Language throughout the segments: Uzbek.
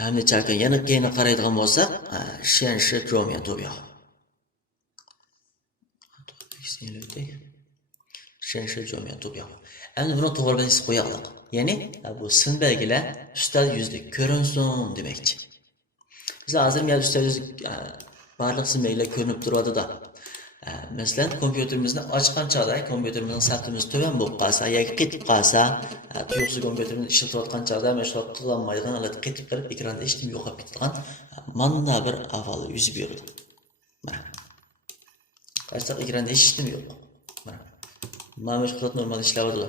Hamda chaka yana keyinga qaraydigan bo'lsak, shenshi jo'miya to'biya. Shenshi jo'miya to'biya. Endi buni to'g'ri belgisi qo'yaylik. Ya'ni bu sil belgilar ustol yuzda ko'rinsin demakchi. Biz hozir men ustol yuzda barliq sil belgilar ko'rinib turadi-da. Masalan, kompyuterimizni ochgan chog'da kompyuterimizning sathimiz to'g'ri bo'lib qolsa yoki qetib qolsa, tuyuqsiz kompyuterimizni ishlatayotgan chog'da mashg'ulot qilolmaydigan holatda qetib qolib, ekranda hech nima yo'qolib ketgan mana bir ahvol yuz berdi. Mana. Qarsak ekranda hech nima yo'q. Mana. Mashg'ulot normal ishlayapti.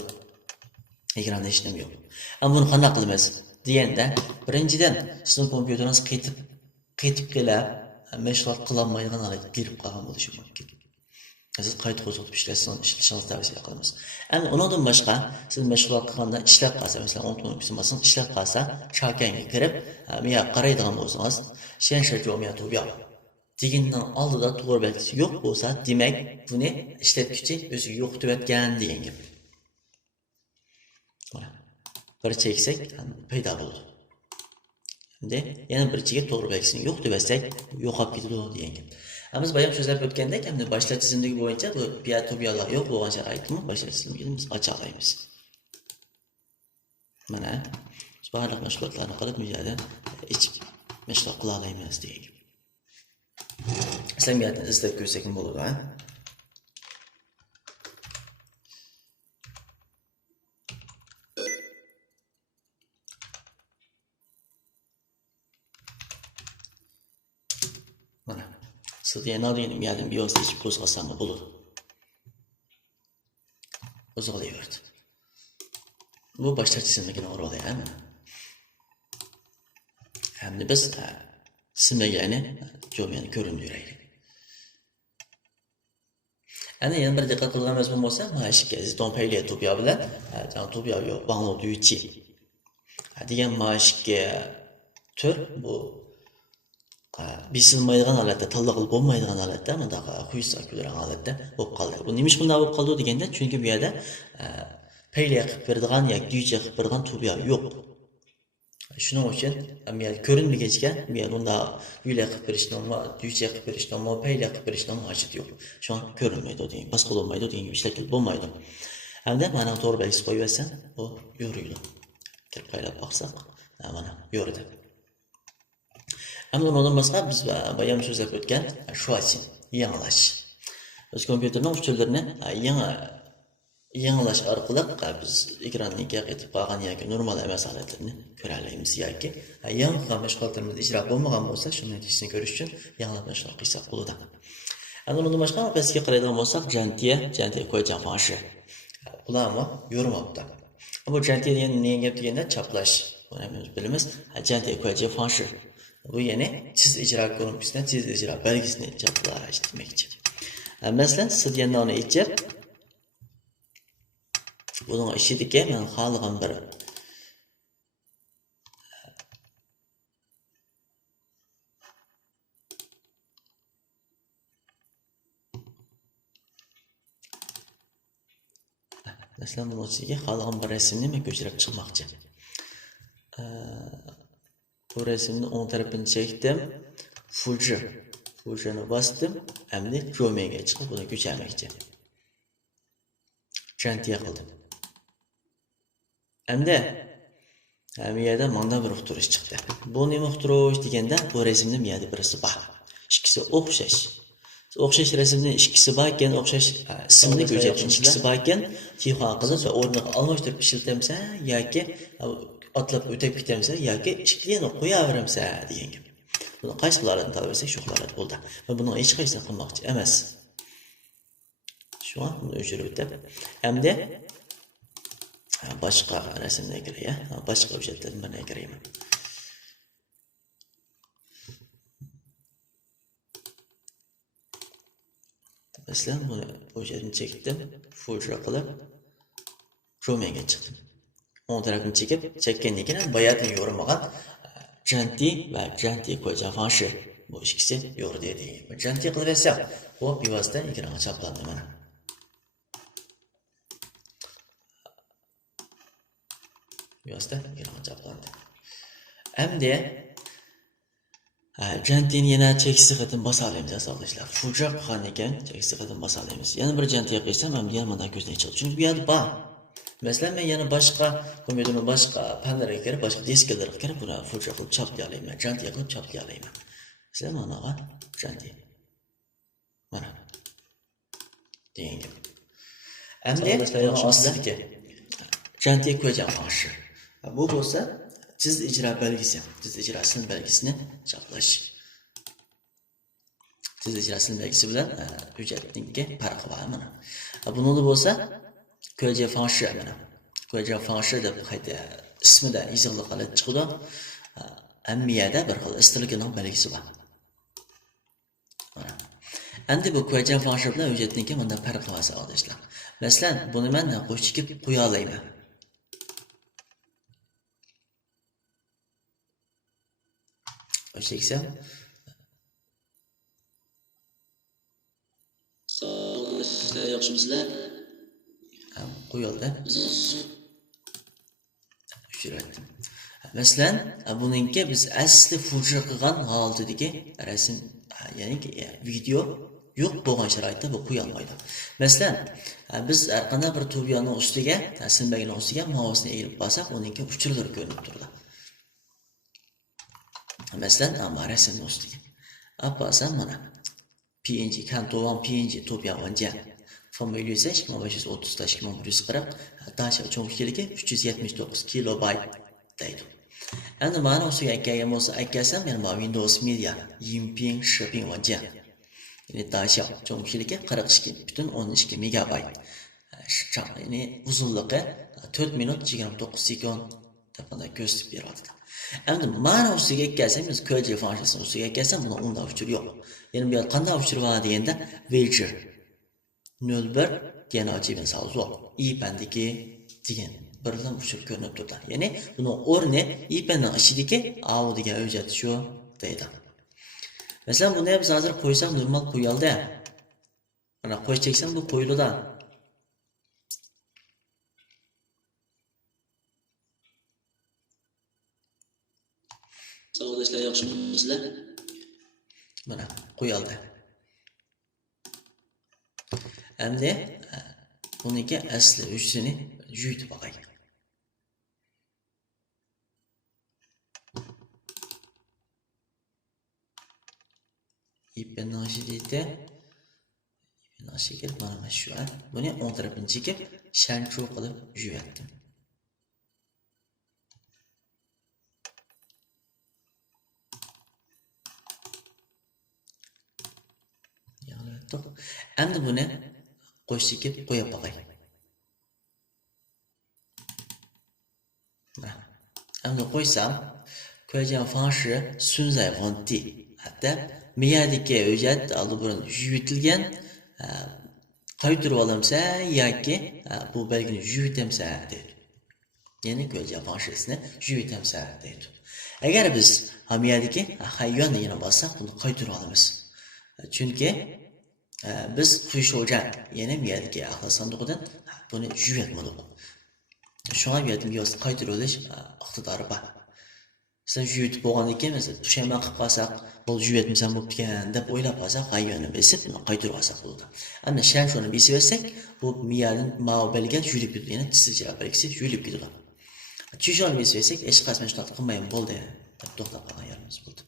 Ekranda hech nima yo'q. Ammo buni qanday qilamiz? Deganda, birinchidan sizning kompyuteringiz qetib kelib, mashg'ulot qilolmaydigan holatga kelib qolgan bo'lishi mumkin. Siz qayta qo'zg'atib ishlashingizni tavsiya qilamiz. Endi undan boshqa siz mashg'ulot qilganda ishlab qolsa, masalan, 10 kun qismasin ishlab qolsa, shakanga kirib, men qaraydigan bo'lsangiz, shenshi jo'miya to'biya deganning oldida to'g'ri belgisi yo'q bo'lsa, demak, buni ishlatuvchi o'zi yo'qotayotgan degan gap. Mana bir cheksak paydo bo'ldi. Endi yana bir chekib to'g'ri belgisini yo'q desak, yo'qolib ketadi degan gap. Biz bayam so'zlab o'tgandek, hamda boshlat tizimligi bo'yicha bu to'biyalar yo'q bo'lgan sharoitni boshlat tizimligini biz ocha olamiz. Mana barliq mashg'ulotlarni qilib, mijada ichib mashg'ulot qila olamiz degan gap. Asamiyatni izlab ko'rsak ham bo'ladi, ha? Mana sizga nodin miyadan biyoz ichib qo'zg'asam bo'ladi. Qo'zg'alayverdi. Bu boshlat tizimligini o'rg'alayapmi? Hamda biz simlagani jo'miyani ko'rinib yuraylik. Ana yana bir diqqat qilganimiz bo'lsa, mana shu ziton payliya to'biya bilan to'biya yo'q, banglo duychi degan mashqga tur bu bisilmaydigan holatda, talla qilib bo'lmaydigan holatda, bundaqa quysa ko'rgan holatda bo'lib qoldi. Bu nima ish bunday bo'lib qoldi deganda, chunki bu yerda payliya qilib beradigan yoki duychi qilib beradigan to'biya yo'q. Shuning uchun men ko'rinmagachga men unda uylar qilib berishni, duychi qilib berishni, payliya qilib berishni hojat yo'q. Shu an ko'rinmaydi degan, boshqa bo'lmaydi degan ishlar kelib bo'lmaydi. Hamda mana to'g'ri belgisi qo'yib olsam, bu yuriydi. Kirib qaylab boqsak, mana yurdi. Ammo undan boshqa biz bayam so'zlab o'tgan shu için yangilash. O'z kompyuterning uchullarini yangilash orqali biz ekranniga qaytib qolgan yoki normal emas holatlarni ko'ra olamiz yoki yangi mashg'ulotlarimiz ijro bo'lmagan bo'lsa, shuni natijasini ko'rish uchun yangilab mashg'ulot qilsak bo'ladi. Endi undan boshqa bizga qaraydigan bo'lsak, jantiya qo'ygan fanshi. Ularmi yurmoqda. Bu jantiya degan nega gap deganda chaplash. Buni biz bilamiz. Jantiya qo'ygan fanshi. Bu ya'ni siz ijro ko'rinishini, siz ijro belgisini chaplash demekchi. Masalan, siz yana uni ichib bunun ishidiki men xohlagan bir masalan bunun ichiga xohlagan bir rasmni men ko'chirib chiqmoqchi. Bu rasmni o'ng tarafini chekdim. Fujini bosdim. Endi jo'miyaga chiqib buni ko'chirmoqchi. Jantiya qildim. Endi miyada mana bir uqtirish chiqdi. Bu nima uqtirish deganda, bu rasmda miyada birisi bor. Ikkisi o'xshash. O'xshash rasmning ikkisi bor ekan, o'xshash ismni ko'rsatishning ikkisi bor ekan, telefon qilib va o'rniga almashtirib ishlatamsa yoki otlab o'tib ketamsa yoki ikkilini qo'yaveramsa degan gap. Buni qaysilarini talab etsak, shu holat bo'ldi. Va buni hech qaysini qilmoqchi emas. Shu an buni o'chirib o'tib, hamda boshqa rasmga kiraya, boshqa hujjatlarni birga kirayman. Masalan, buni hujjatni chekdim, folder qilib jo'miyaga chiqdim. O'ng tarafini chekkandan keyin bayatni yo'rmagan janti va janti qo'ygan fanshi bu ikkisi yo'rdi degan. Janti qilib esa bu bevosita ekranga chaplandi mana. Bevosita ekranga chaplandi. Hamda Jantini yana cheksiz qadam basalaymiz asoslashlar. Fuja qilgan ekan, cheksiz qadam basalaymiz. Yana bir jantiga qilsam, ham yana bundan ko'zdan chiqadi. Chunki bu yerda bor. Masalan, men yana boshqa kompyuterning boshqa panellariga kirib, boshqa diskalarga kirib, buni fuja qilib choplay olaman. Jantiga qilib choplay olaman. Masalan, mana janti. Mana. Degan. Endi aslida jantiga ko'jam faşı. Bu bo'lsa tiz ijro belgisi, tiz ijrosini belgisini choplash. Tiz ijrosini belgisi bilan hujjatningki farqi bor mana. Buningda bo'lsa ko'ja faşı mana. Ko'ja faşı deb qayta ismida izohli qilib chiqdi. Ammiyada bir xil istilgining belgisi bor. Mana. Endi bu ko'ja faşı bilan hujjatningki bunda farqi bor arkadaşlar. Masalan, buni men qo'shib qo'ya olaman. Çeksem. Yaxshimizlar. Qo'yildi. Tushirdim. Masalan, buningga biz asli fuja qilgan holatdagi rasm, ya'ni video yo'q bo'lgan sharoitda bu qo'ya olmaydi. Masalan, biz har qanday bir tubiyaning ustiga, simbagining ustiga mousni egib bossak, uningga uchurlar ko'rinib turadi. Masalan, resimni ustiga. Apasam mana PNG kan to'g'on PNG to'piya vanja. Format 2530-2140 dasha cho'nqiligi 379 kilobayt deydi. Endi mana ustiga ekkan bo'lsa, ekkasam men Windows Media Yinping Shipping vanja. Ya'ni dasha cho'nqiligi 42.12 megabayt. Ya'ni uzunligi 4 minut 29 sekund deb ko'rsatib beradi. Endi mana ustiga ekkasam, biz ko'ja fanshisini ustiga ekkasam, buni unda uchur yo'q. Ya'ni bu yerda qanday uchur bor deganda Wager 01 yana ochib solzo. IP'ndagi degan birdan uchur ko'rinib turdi. Ya'ni buni o'rni IP'ning ichidagi AU degan hujjat shu deydi. Masalan, buni biz hozir qo'ysam normal qo'yildi. Mana qo'yish cheksam bu qo'yiladi. Sağoluşlar yaxshimizlar. Mana qo'yildi. Endi buniki asli uchini yutib boqay. İpin naşı deydi. İpin naşı gelip bana şu an. Bunu 10 tarafını çekip şenço qilib yuvatdim. Endi buni qo'shib qo'yib boqay. Endi qo'ysam, ko'rgan fanshi sunzay vonti. Hatta miyadagi hujjat oldin yuvitilgan qaytirib olamsa yoki bu belgini yuvitamsa deydi. Ya'ni ko'rgan fanshisini yuvitamsa deydi. Agar biz miyadagi hayvonni yana bossak, buni qaytirib olamiz. Chunki biz qo'shilgan, ya'ni miyadagi axlat sanduqidan buni yuvatmadik. Shunga miyadagi yoz qaytirib olish iqtidori bor. Sen yutib bo'lgandan keyin mesela pushaymon qilib qolsak, bu yuvatmasam bo'ptikan deb o'ylab qolsak, hayvonni besib, qaytirib olsak bo'ladi. Ana shuni besib olsak, bu miyaning ma'belga yurib ketadi, ya'ni tizijra belgisi yurib ketadi. Chushoni besib olsak, hech qasman shunaqa qilmayman bo'ldi deb to'xtab qolgan yerimiz bo'ldi.